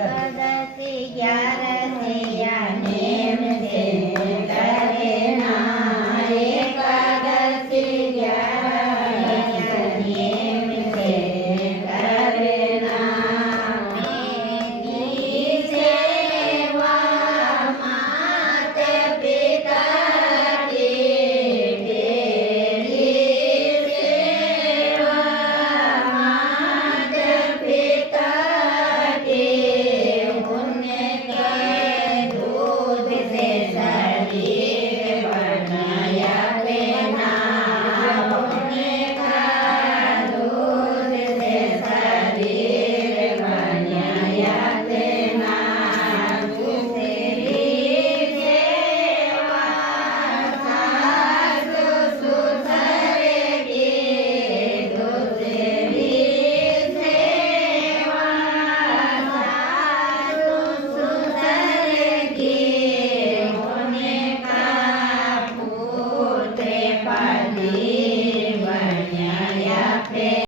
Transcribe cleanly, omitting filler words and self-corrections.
એકાદશી ગ્યારસી આ નેમ છે કરે ના એકાદશી ગ્યારસી નેમ છે કરે ના એની સેવા માત પિતાની તેરી સેવા માત પિતાની Padre